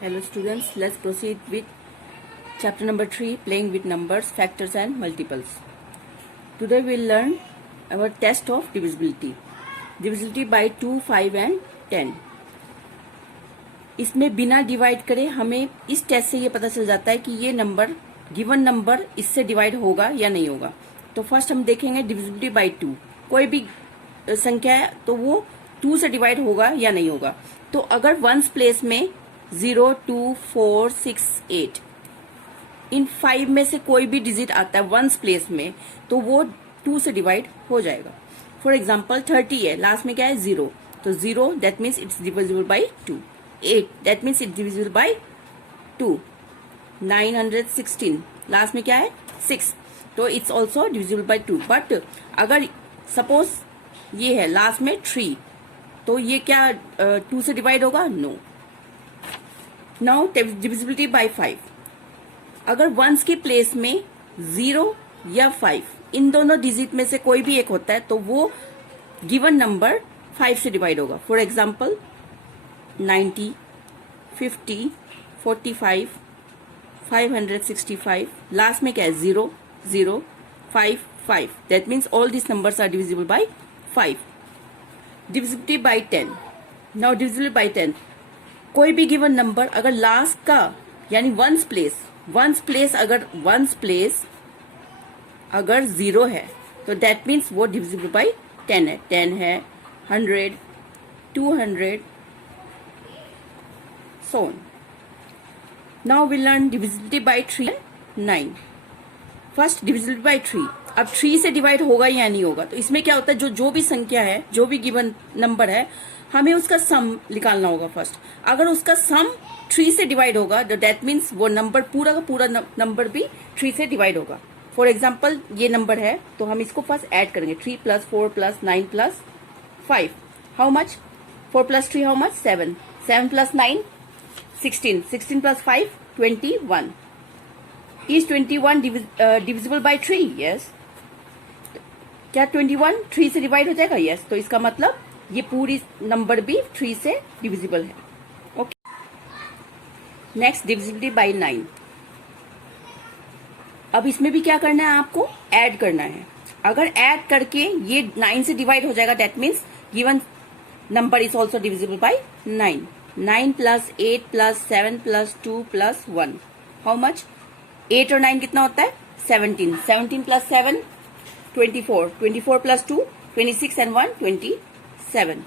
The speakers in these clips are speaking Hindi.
Hello students, let's proceed with chapter number 3, playing with numbers, factors and multiples. Today we'll learn our test of divisibility. Divisibility by 2, 5 and 10. इसमें बिना डिवाइड करे हमें इस टेस्ट से ये पता चल जाता है कि ये नंबर गिवन नंबर इससे डिवाइड होगा या नहीं होगा. तो फर्स्ट हम देखेंगे डिविजिबिलिटी बाय 2. कोई भी संख्या है तो वो 2 से डिवाइड होगा या नहीं होगा. तो अगर वंस प्लेस में 0, 2, 4, 6, 8 इन 5 में से कोई भी डिजिट आता है वंस प्लेस में तो वो 2 से डिवाइड हो जाएगा. फॉर एग्जाम्पल 30 है, लास्ट में क्या है 0, तो 0 that means it's divisible by 2. 8 that means it's divisible by 2. 916 last में क्या है 6, तो it's also divisible by 2. But अगर सपोज ये है लास्ट में 3, तो ये क्या 2 से डिवाइड होगा? नो. Now divisibility bye 5. अगर वंस के प्लेस में 0 या 5 इन दोनों डिजिट में से कोई भी एक होता है तो वो गिवन नंबर 5 से डिवाइड होगा. फॉर एग्जाम्पल 90, 50, 45, 565, लास्ट में क्या है 0, 0, 5, 5. That means all this numbers are divisible by 5. Divisibility by 10. Now divisible by 10. कोई भी गिवन नंबर अगर लास्ट का यानी वंस प्लेस अगर 0 है तो दैट मीन्स वो डिविजिबल बाय 10 है. 10 है, 100, 200, so on. Now we learn divisibility by 3 and 9. First divisible by 3. अब 3 से डिवाइड होगा या नहीं होगा. तो इसमें क्या होता है, जो भी संख्या है, जो भी गिवन नंबर है, हमें उसका सम निकालना होगा फर्स्ट. अगर उसका सम 3 से डिवाइड होगा तो दैट मीन्स वो नंबर पूरा का पूरा नंबर भी 3 से डिवाइड होगा. फॉर एग्जाम्पल ये नंबर है तो हम इसको फर्स्ट ऐड करेंगे. 3 + 4 + 9 + 5 how much? 4 + 3 how much? 7. 7 + 9 16. 16 + 5 21. Is 21 divisible by 3? Yes. क्या 21 3 से डिवाइड हो जाएगा? Yes. तो इसका मतलब ये पूरी नंबर भी 3 से डिविजिबल है. ओके. Next divisibility bye 9. अब इसमें भी क्या करना है, आपको ऐड करना है. अगर ऐड करके ये 9 से डिवाइड हो जाएगा that means given number is also divisible by 9. 9 + 8 + 7 + 2 + 1 how much? 8 और 9 कितना होता है? 17. 17 + 7 24. 24 + 2 26 and 1 27.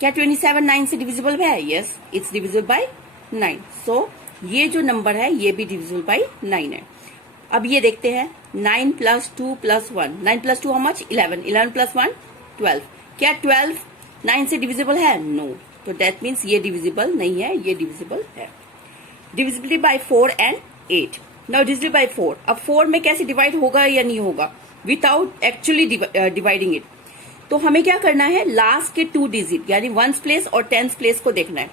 क्या 27 9 से डिविजिबल है? Yes, it's divisible by 9. सो ये जो नंबर है ये भी डिविजिबल बाय 9 है. अब ये देखते हैं 9 + 2 + 1. 9 + 2 हाउ मच? 11. 11 + 1 12. क्या 12 9 से डिविजिबल है? नो. तो दैट मीन्स ये डिविजिबल नहीं है, ये डिविजिबल है. Divisibility bye 4 and 8. Now divisible bye 4. अब 4 में कैसे डिवाइड होगा या नहीं होगा विदाउट एक्चुअली डिवाइडिंग इट. तो हमें क्या करना है, लास्ट के 2 डिजिट यानी वंस प्लेस और टेंस प्लेस को देखना है.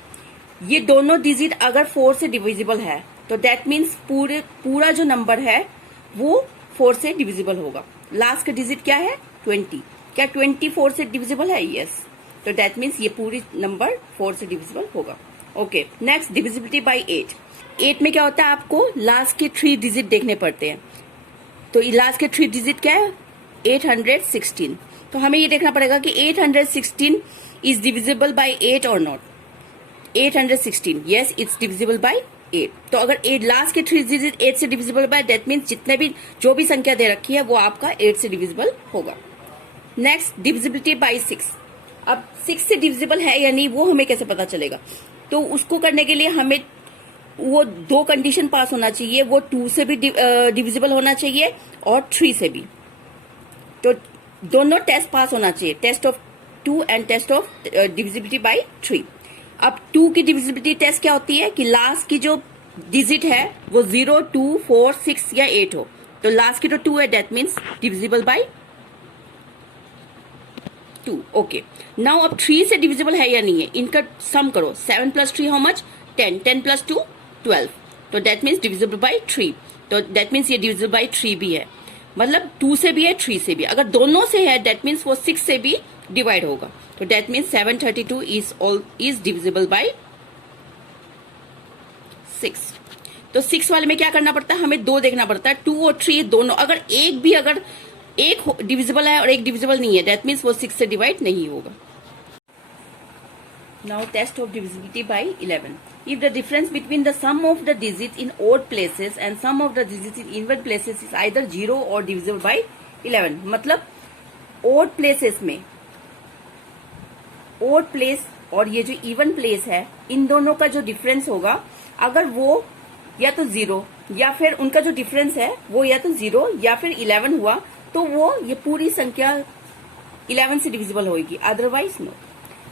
ये दोनों डिजिट अगर 4 से डिविजिबल है तो दैट मीन्स पूरा जो नंबर है वो 4 से डिविजिबल होगा. लास्ट का डिजिट क्या है? 20. क्या 20 4 से डिविजिबल है? यस. तो दैट मीन्स ये पूरी नंबर 4 से डिविजिबल होगा. ओके. Next divisibility bye 8. 8 में क्या होता है, आपको लास्ट के 3 डिजिट देखने पड़ते हैं. तो लास्ट के 3 डिजिट क्या है? 816. तो हमें ये देखना पड़ेगा कि 816 इज डिविजिबल बाय 8 और not. 816 yes it's divisible by 8. तो अगर 8 लास्ट के 3 डिजिट 8 से डिविजिबल बाय दैट मीन्स जितने भी जो भी संख्या दे रखी है वो आपका 8 से डिविजिबल होगा. Next divisibility bye 6. अब 6 से डिविजिबल है या नहीं वो हमें कैसे पता चलेगा? तो उसको करने के लिए हमें वो 2 कंडीशन पास होना चाहिए. वो 2 से भी डिविजिबल होना चाहिए और 3 से भी. तो दोनों टेस्ट पास होना चाहिए, test of 2 and test of divisibility by 3. अब 2 की डिविजिबिलिटी टेस्ट क्या होती है कि लास्ट की जो डिजिट है वो 0, 2, 4, 6 या 8 हो. तो लास्ट की तो 2 है that means divisible by 2. Okay. Now अब 3 से डिविजिबल है या नहीं है इनका सम करो. 7 + 3 हाउ मच? 10. 10 + 2 12. तो दैट मीन्स डिविजिबल बाय 3. तो दैट मीन्स ये डिविजिबल बाय 3 भी है. मतलब 2 से भी है 3 से भी. अगर दोनों से है दैट मीन्स वो 6 से भी डिवाइड होगा. तो that means 732 is divisible bye 6। तो 6 वाले में क्या करना पड़ता है, हमें 2 देखना पड़ता है, 2 और 3 दोनों, अगर एक डिविजिबल है और एक डिविजिबल नहीं है, दैट मीन्स वो 6 से डिवाइड नहीं होगा। Now test of divisibility by 11। If the difference between the sum of the digit in odd places and sum of the digit in even places is either 0 और डिविजिबल बाय 11, मतलब ओड प्लेसेस में, ओड प्लेस और ये जो इवन प्लेस है, इन दोनों का जो डिफरेंस होगा, अगर वो या तो 0 या फिर उनका जो डिफरेंस है वो या तो 0 या फिर 11 हुआ, तो वो ये पूरी संख्या 11 से डिविजिबल होगी, अदरवाइज नो।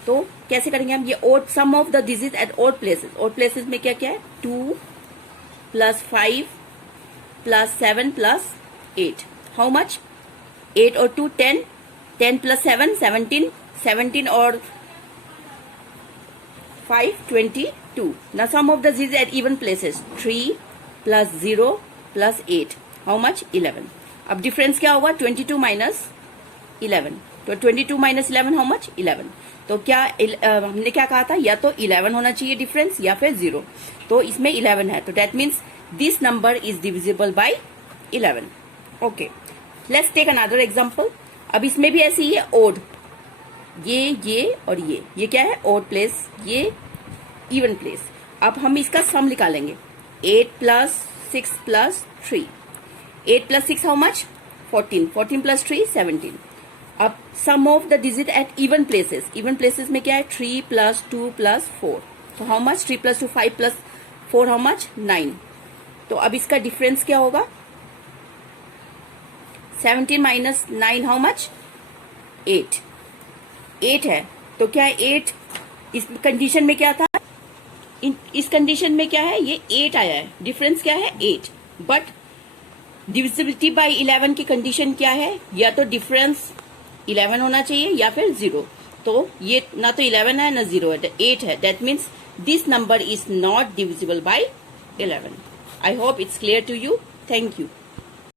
तो कैसे करेंगे हम ये odd sum of the digit at odd places. Odd places में क्या क्या है, 2 + 5 + 7 + 8, हाउ मच, 8 और 2 10, 10 + 7 17, 17 और 5 22. Now sum of the digits at even places, 3 + 0 + 8, how much, 11. अब डिफरेंस क्या होगा, 22 - 11, तो 22 - 11 हाउ मच, 11। तो क्या हमने क्या कहा था, या तो 11 होना चाहिए डिफरेंस या फिर 0, तो इसमें 11 है, तो that means this number is divisible by 11। Okay, let's take another example. अब इसमें भी ऐसे ही है, ओड, ये और ये क्या है, ओड प्लेस, ये इवन प्लेस। अब हम इसका सम निकालेंगे, 8 + 6 + 3, 8 + 6 हाउ मच, 14, 14 + 3 17। अब sum of the digit at even places, even places में क्या है, 3 + 2 + 4, तो हाउ मच, 3 + 2 5 + 4 हाउ मच, 9। तो अब इसका डिफरेंस क्या होगा, 17 - 9 हाउ मच, 8, 8 है, तो क्या है 8, इस कंडीशन में क्या था, इस कंडीशन में क्या है, ये 8 आया है, डिफरेंस क्या है 8, बट डिविजिबिलिटी बाय 11 की कंडीशन क्या है, या तो डिफरेंस 11 होना चाहिए या फिर 0, तो ये ना तो 11 है ना 0 है, 8 है, that means this number is not divisible by 11। I hope it's clear to you, thank you.